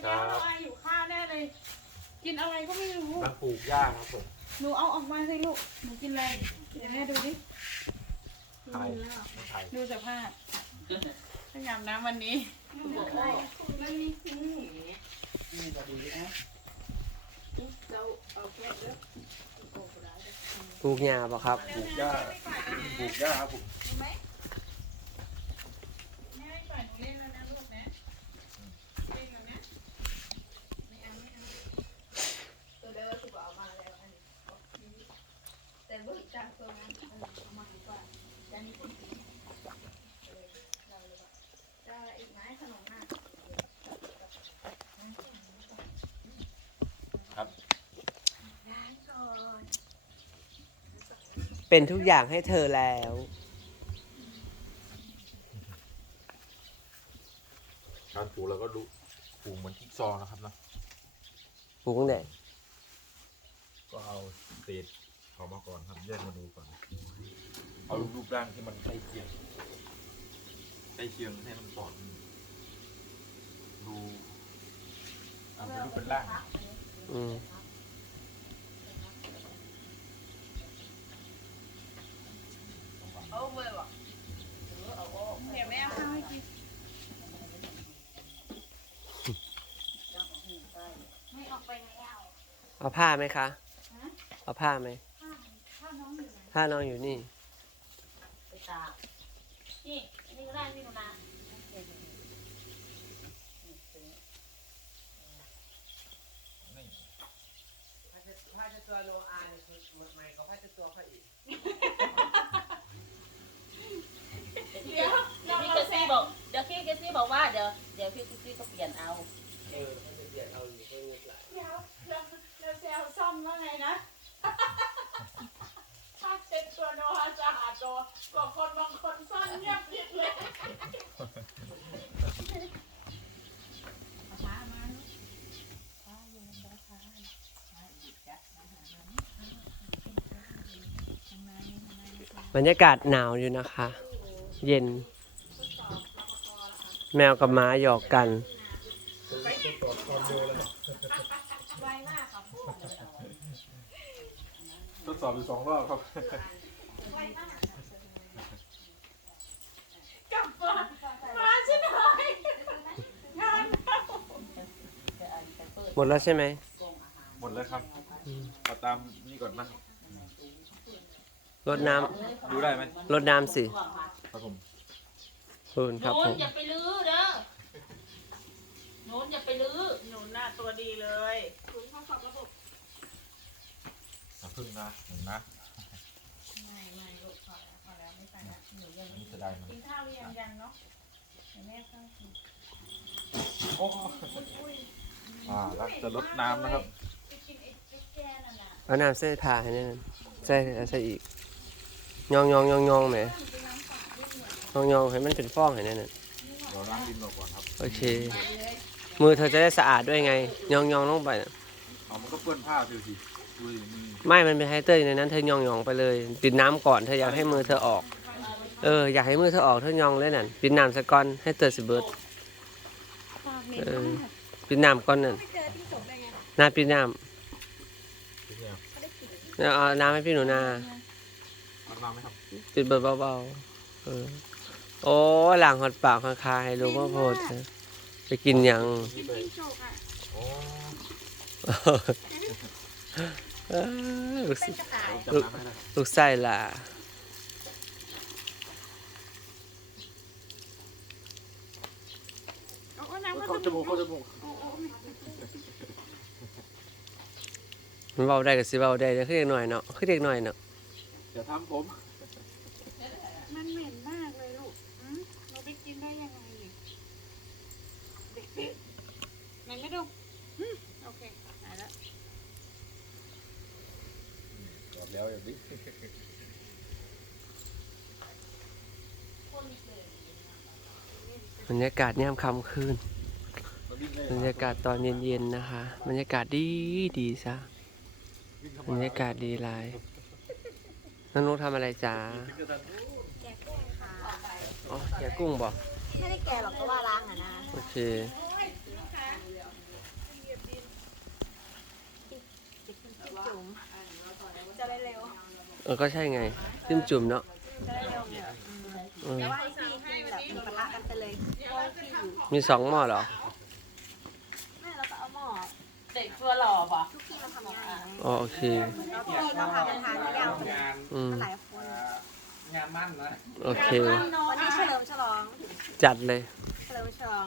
แสดงว่าน้องอายอยู่ข้าวแน่เลย กินอะไรก็ไม่รู้ มันปลูกหญ้าครับผมหนูเอาออกมาสิลูก หนูกินอะไรเดี๋ยวแม่ดูดิไทยไม่ไทยดูสภาพพยายามน้ำวันนี้มันมีสิ่งนี้นี่ก็ดีนะเราเอาแค่เด้อปลูกหญ้าบ่ครับปลูกหญ้าปลูกหญ้าครับผมแม่ไม่ปล่อยหนูเล่นแล้วนะลูกนะเล่นแล้วนะไม่เอาไม่เอา ตัวเด้อคือเอามาแล้วอันนี้แต่เบิกจากตัวนั้นเอามาดีกว่า จานนี้คุณสีเราเลยว่าจะอีกไหมขนมหน้าครับเป็นทุกอย่างให้เธอแล้ว การปลูกเราก็ดูปลูกเหมือนจิ๊กซอว์นะครับเนาะปลูกไหน ก็เอาเศษ เขามาก่อนครับแยกมาดูก่อนเอารูปร่างที่มันใกล้เคียงใกล้เคียงให้มันสอนดูเอาเป็นรูปเป็นร่างอืมเอาเบอร์ว่ะเออเอาโอ้เดี๋ยวแม่เอาข้าวให้กินไม่ออกไปแล้วเอาผ้าไหมคะ เอาผ้าไหม ถ้าน้องอยู่ไหน ผ้าน้องอยู่นี่ ไปตากนี่นี่ก็ได้พี่หนูนานี่ผ้าจะตัวโลอาเนี่ยคือหมดใหม่กับผ้าจะตัวเขาอีกเดี๋ยวเดี๋ยวพี่เกซี่บอกเดี๋ยวพี่เกซี่บอกว่าเดี๋ยวเดี๋ยวพี่เกซี่ก็เปลี่ยนเอา เออเขาจะเปลี่ยนเอาอยู่เพื่อเงินหลาย เดี๋ยวเราเราแซวซ่อมว่าไงนะ ถ้าเช็ดตัวโนอา จะหาตัวกว่าคนบางคนซ่อนเงียบยิดเลยมามาลูกบรรยากาศหนาวอยู่นะคะ เย็น แมวกับม้าหยอกกัน ไวมากค่ะพูดทดสอบอยู่สองรอบครับ ไวมากลับมามาใช่ไหมงานเข้า ห มดแล้วใช่ไหมหมดแล้วครับเอาตามนี่ก่อนนะรดน้ดูได้ไหมำรดน้ำสิครับผมคุณโน้ครับผนม อย่าไปลื้อเด้อโน้นอย่าไปลื้อหนูหน้าตัวดีเลยคุณเข้าสอบระบบอย่าพึ่งนะหนึ่งนะไม่ไม่ลูกพอแล้วพอแล้วไม่ไปแล้วหนูยังนี่จะได้ไหมกินข้าวหรือยังยังเนาะเดี๋ยวแม่ข้าวกินโอ้ อ่าแล้วจะลดน้ำนะครับไปกินไอ้ไอ้แก้นั่นน่ะเอาน้ำใส่ผ้าให้แนั่นใส่เอาใส่อีกยองยองยองยองไหมยองยองให้มันเป็นฟองให้แนั่นน่ะเดี๋ยวล้างดินออกก่อนครับ โอเค มือเธอจะได้สะอาดด้วยไง ยองยองลงไปน่ะเอามันก็เปื้อนผ้าสิสิดูดิมือไม่มันเป็นไฮเตอร์อยู่ในนั้นเธอยองยองไปเลย ปิดน้ำก่อนเธออยากให้มือเธอออก เอออยากให้มือเธอออกเธอยองเลยนั่นปิดน้ำสะก่อนให้เตอร์สิเบิร์ดเออปิ ดน้ำก่อนนั่นไม่เจอที่สมได้ไงน้าปิดน้ที่เนี่ยำเอาน้ำให้พี่หนูนา เอาน้ำไหมครับปิดเบิร์ดเบาๆเออโอ้หลังหอดปากหอดคาให้รู้ว่าโพดเถอะไปกินหยังนี่ไปโอ้เออลูกศิกระต่าย จับน้ำให้นะครับลูกไส้ล่ะเอาเอาน้ำเข้าจมูกเข้าจมูก มันเบาได้ก็สิเบาได้เดี๋ยวขึ้นเด็กหน่อยเนาะขึ้นเด็กหน่อยเนาะอย่าทำผมมันเหม็นมากเลยลูกอืมเราไปกินได้ยังไงเนี่ยเด็กๆมันไม่ดูอืมโอเคหายแล้วหมดแล้วอย่างนี้บรรยากาศยามค่ำคืนมันวิ่งได้บรรยากาศตอนเย็นๆนะคะ บรรยากาศดีดีซะวิ่งเข้า บรรยากาศดีไรน้องนุ๊กทำอะไรจ้าแกะกุ้งค่ะอ๋อแกกุ้งบอกไม่ได้แกหรอกก็ว่าล้างอะนะโอเคจุ่มจะได้เร็วเออก็ใช่ไงจิ้มจุ่มเนาะจะได้เร็วแนี่มียมีสองหม้อเหรอ เด็กตัวหล่อป่ะทุกที่มันทำง่ายอ๋อโอเค เราพี่เราพากันทานที่ยาวไปงานอืม หลายคนอ่างานมั่นนะโอเค วันนี้เฉลิมฉลองจัดเลย เฉลิมฉลอง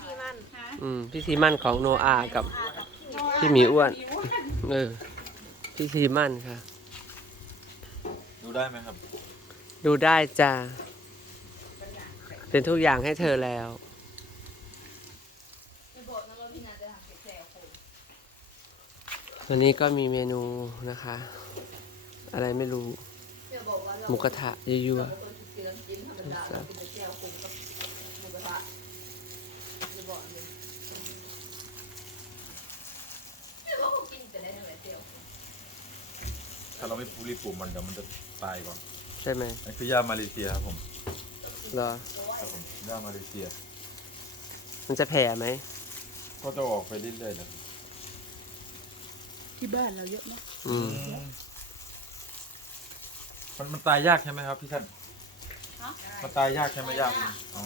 พี่มั่นอืมพิธีมั่นของโนอากับ อากับพี่ พี่หมีอ้วน เออพิธีมั่นค่ะ ดูได้ไหมครับ ดูได้จ้าเป็นทุกอย่างให้เธอแล้ว ไม่บอกนะว่าพี่นาจะทำเก็บแซวโคม วันนี้ก็มีเมนูนะคะ อะไรไม่รู้เดี๋ยวบอกว่าเราหมูกระทะยั่วเราเป็นคนกินน้ำจิ้มธรรมดาเราเป็นแต่แซวโคมกับหมูกระทะเดี๋ยวบอกเลยเดี๋ยวบอกว่ากินแต่ได้ทำไมแซวโคมถ้าเราไม่ปูรีบปลูกมันเดี๋ยวมันจะตายก่อนๆใช่ไหมอันคือย่ามาเลเซียครับผมเหรอครับผมย่ามาเลเซีย มันจะแผ่ไหมก็จะออกไปเรื่อยๆเลย ที่บ้านเราเยอะมากอืมมันมันตายยากใช่ไหมครับพี่ท่านมันตายยากใช่ไหมยากอ๋อ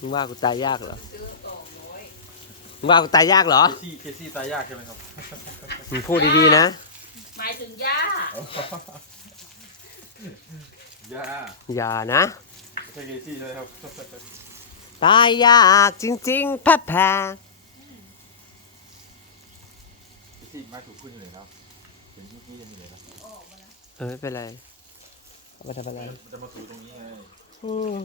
มึงว่ากูตายยากเหรอซื้อสองร้อยมึงว่ากูตายยากเหรอเคซี่เคซี่ตายยากใช่ไหมครับมึงพูดดีๆนะ หมายถึงย่าย่าอย่านะไม่ใช่เคซี่ใช่ไหมครับ ตายยากจริงๆแพ้แพ้ เคซี่ไม่ถูกพูดเลยครับเป็นยี่กี้ยังมีเลยนะออกมานะเออไม่เป็นไรเอาไปทำอะไรมันจะมาถูตรงนี้ไงอืม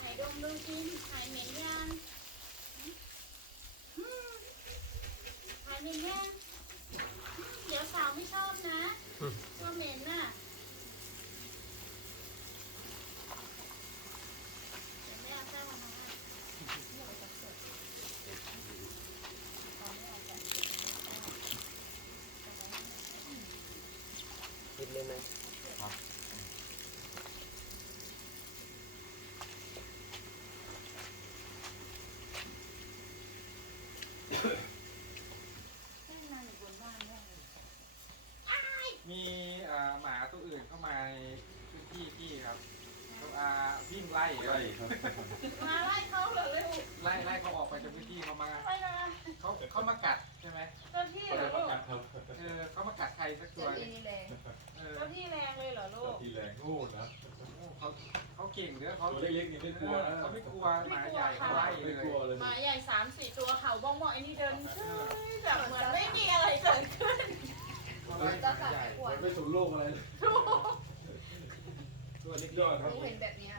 ไหนดมดูกินหายเหม็นยังหาย เหม็นยังเดี๋ยวสาวไม่ชอบนะตัวเหม็นน่ะเดี๋ยวแม่เอาแป้งมาให้ กินเลยไหม มีอ่าหมาตัวอื่นเข้ามาในพื้นที่พี่ครับเขาอ่าวิ่งไล่ครับ ใช่ครับ มาไล่เขาเหรอเร็ว ไล่ไล่เขาออกไปจากพื้นที่เขามา ไปนะ เขาเขามากัดใช่ไหมเจ้าที่เหรอลูกเออเขามากัดใครสักตัเจ้าวหที่นึ่งนี่แรงเออเจ้าที่แรงเลยเหรอลูกทีแรงงูนะโอ้เขาเขาเก่งเด้อเขาตัวเล็กๆนี่ไม่กลัวนะเขาไม่กลัวหมาใหญ่เขาไล่เลไม่ยกลัวเลยหมาใหญ่สามสี่ตัวเขาบ้องบอกไอ้นี่เดินเฉยแบบเหมือนไม่มีอะไรเกิดขึ้นเขาไล่หเจ้ามาสัตว์ใหญ่ไม่ควรไม่สนโลกอะไรเลยตัวเล็กยอดครับรู้เห็นแบบเนี้